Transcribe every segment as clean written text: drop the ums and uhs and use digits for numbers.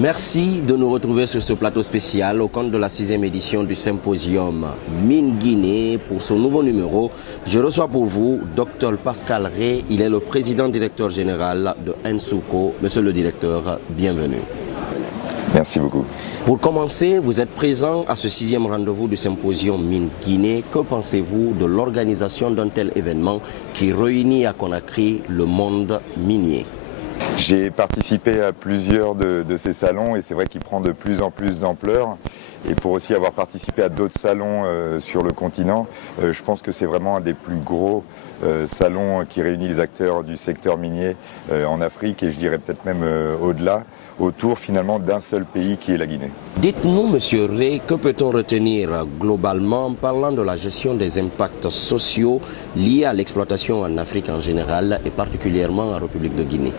Merci de nous retrouver sur ce plateau spécial au compte de la 6e édition du symposium Mine Guinée. Pour ce nouveau numéro, je reçois pour vous Dr Pascal Rey. Il est le président directeur général de Nsouco. Monsieur le directeur, bienvenue. Merci beaucoup. Pour commencer, vous êtes présent à ce 6e rendez-vous du symposium Mine Guinée. Que pensez-vous de l'organisation d'un tel événement qui réunit à Conakry le monde minier? J'ai participé à plusieurs de ces salons et c'est vrai qu'il prend de plus en plus d'ampleur. Et pour aussi avoir participé à d'autres salons sur le continent, je pense que c'est vraiment un des plus gros salons qui réunit les acteurs du secteur minier en Afrique et je dirais peut-être même au-delà, autour finalement d'un seul pays qui est la Guinée. Dites-nous, Monsieur Rey, que peut-on retenir globalement en parlant de la gestion des impacts sociaux liés à l'exploitation en Afrique en général et particulièrement en République de Guinée?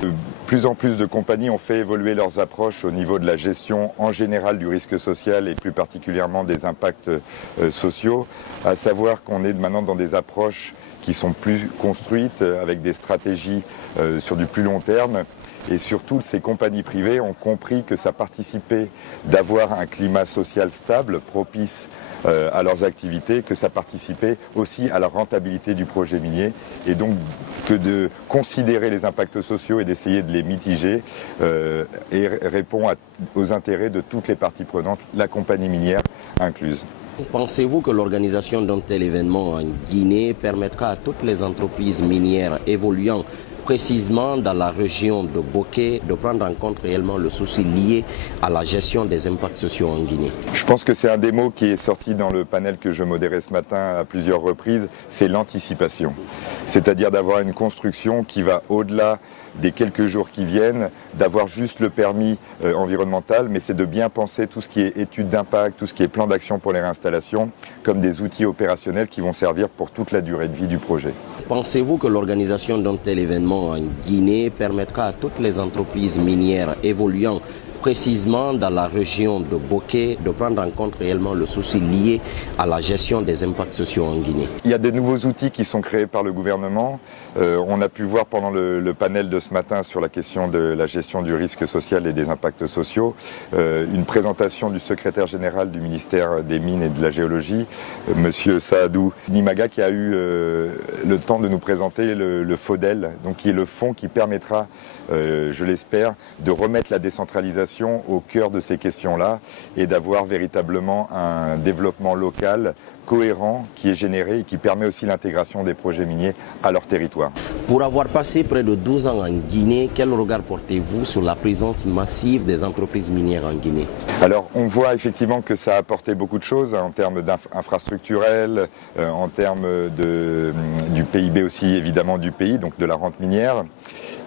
De plus en plus de compagnies ont fait évoluer leurs approches au niveau de la gestion en général du risque social et plus particulièrement des impacts sociaux, à savoir qu'on est maintenant dans des approches qui sont plus construites avec des stratégies sur du plus long terme. Et surtout, ces compagnies privées ont compris que ça participait d'avoir un climat social stable, propice à leurs activités, que ça participait aussi à la rentabilité du projet minier et donc que de considérer les impacts sociaux et d'essayer de les mitiger et répond aux intérêts de toutes les parties prenantes, la compagnie minière incluse. Pensez-vous que l'organisation d'un tel événement en Guinée permettra à toutes les entreprises minières évoluant précisément dans la région de Bokeh de prendre en compte réellement le souci lié à la gestion des impacts sociaux en Guinée? Je pense que c'est un des mots qui est sorti dans le panel que je modérais ce matin à plusieurs reprises, c'est l'anticipation. C'est-à-dire d'avoir une construction qui va au-delà des quelques jours qui viennent, d'avoir juste le permis environnemental, mais c'est de bien penser tout ce qui est étude d'impact, tout ce qui est plan d'action pour les réinstallations, comme des outils opérationnels qui vont servir pour toute la durée de vie du projet. Pensez-vous que l'organisation d'un tel événement en Guinée permettra à toutes les entreprises minières évoluant précisément dans la région de Bokeh de prendre en compte réellement le souci lié à la gestion des impacts sociaux en Guinée? Il y a des nouveaux outils qui sont créés par le gouvernement. On a pu voir pendant le panel de ce matin sur la question de la gestion du risque social et des impacts sociaux, une présentation du secrétaire général du ministère des Mines et de la Géologie, Monsieur Saadou Nimaga, qui a eu le temps de nous présenter le FODEL, donc qui est le fonds qui permettra, je l'espère, de remettre la décentralisation au cœur de ces questions-là et d'avoir véritablement un développement local cohérent qui est généré et qui permet aussi l'intégration des projets miniers à leur territoire. Pour avoir passé près de 12 ans en Guinée, quel regard portez-vous sur la présence massive des entreprises minières en Guinée? Alors on voit effectivement que ça a apporté beaucoup de choses en termes d'infrastructurels, en termes du PIB aussi évidemment du pays, donc de la rente minière.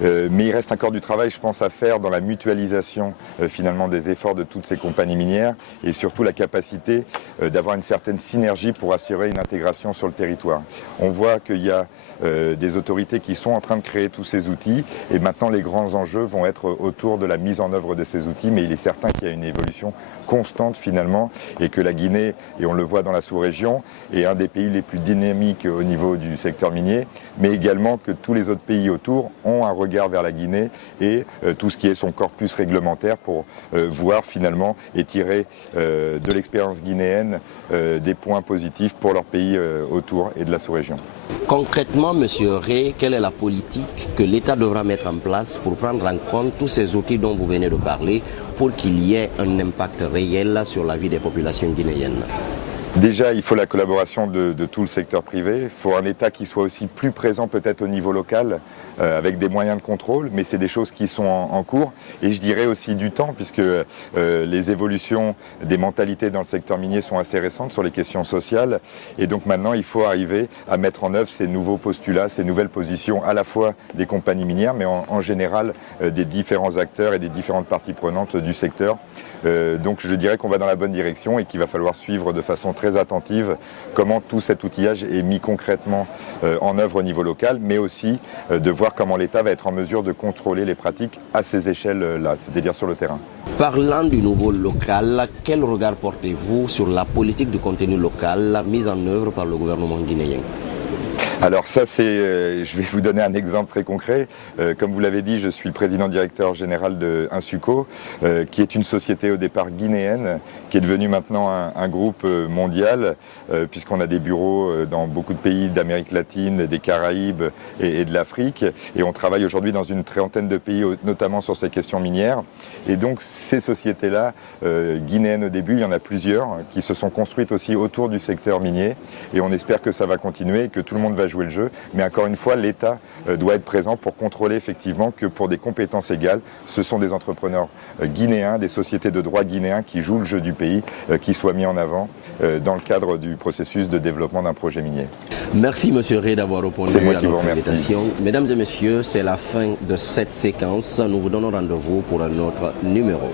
Mais il reste encore du travail, je pense, à faire dans la mutualisation finalement des efforts de toutes ces compagnies minières et surtout la capacité d'avoir une certaine synergie pour assurer une intégration sur le territoire. On voit qu'il y a des autorités qui sont en train de créer tous ces outils et maintenant les grands enjeux vont être autour de la mise en œuvre de ces outils, mais il est certain qu'il y a une évolution constante finalement et que la Guinée, et on le voit dans la sous-région, est un des pays les plus dynamiques au niveau du secteur minier, mais également que tous les autres pays autour ont un regard vers la Guinée et tout ce qui est son corpus réglementaire pour voir finalement et tirer de l'expérience guinéenne des points positifs pour leur pays autour et de la sous-région. Concrètement, Monsieur Rey, quelle est la politique que l'État devra mettre en place pour prendre en compte tous ces outils dont vous venez de parler pour qu'il y ait un impact réel sur la vie des populations guinéennes? Déjà, il faut la collaboration de tout le secteur privé. Il faut un État qui soit aussi plus présent peut-être au niveau local, avec des moyens de contrôle, mais c'est des choses qui sont en cours. Et je dirais aussi du temps, puisque les évolutions des mentalités dans le secteur minier sont assez récentes sur les questions sociales. Et donc maintenant, il faut arriver à mettre en œuvre ces nouveaux postulats, ces nouvelles positions, à la fois des compagnies minières, mais en général des différents acteurs et des différentes parties prenantes du secteur. Donc je dirais qu'on va dans la bonne direction et qu'il va falloir suivre de façon très attentive comment tout cet outillage est mis concrètement en œuvre au niveau local, mais aussi de voir comment l'État va être en mesure de contrôler les pratiques à ces échelles-là, c'est-à-dire sur le terrain. Parlant du niveau local, quel regard portez-vous sur la politique de contenu local mise en œuvre par le gouvernement guinéen? Alors ça, je vais vous donner un exemple très concret. Comme vous l'avez dit, je suis le président directeur général de Insuco, qui est une société au départ guinéenne, qui est devenue maintenant un groupe mondial, puisqu'on a des bureaux dans beaucoup de pays d'Amérique latine, des Caraïbes et de l'Afrique. Et on travaille aujourd'hui dans une trentaine de pays, notamment sur ces questions minières. Et donc ces sociétés-là, guinéennes au début, il y en a plusieurs, qui se sont construites aussi autour du secteur minier. Et on espère que ça va continuer et que tout le monde va jouer le jeu. Mais encore une fois, l'État doit être présent pour contrôler effectivement que pour des compétences égales, ce sont des entrepreneurs guinéens, des sociétés de droit guinéens qui jouent le jeu du pays, qui soient mis en avant dans le cadre du processus de développement d'un projet minier. Merci Monsieur Rey d'avoir répondu à notre invitation. Mesdames et messieurs, c'est la fin de cette séquence. Nous vous donnons rendez-vous pour un autre numéro.